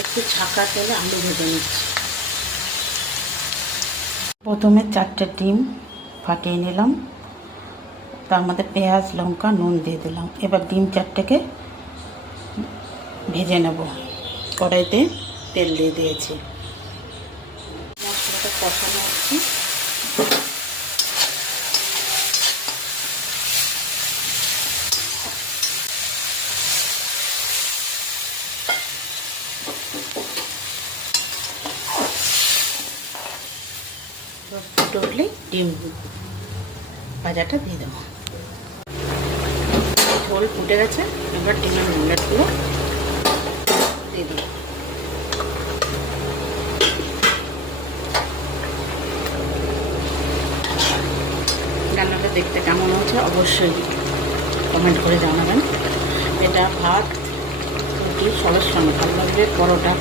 একটু ছাকা তেলে আলু ভেজে নিচ্ছি। প্রথমে 4টে ডিম ফাটিয়ে নিলাম, তার মধ্যে পেঁয়াজ লঙ্কা নুন দিয়ে দিলাম। এবার ডিম 4টেকে ভেজে নেব। কড়াইতে তেল দিয়ে দিয়েছি, মশলাটা কষানো হচ্ছে। ফুটে উঠলেই ডিম ভাজাটা দিয়ে দেবো। ঝোল ফুটে গেছে, এবার ডিমের অমলেটগুলো দিয়ে দেবো। রান্নাটা দেখতে কেমন হচ্ছে অবশ্যই কমেন্ট করে জানাবেন। এটা ভাত রুটি সবার সঙ্গে ভালো লাগবে, পরোটা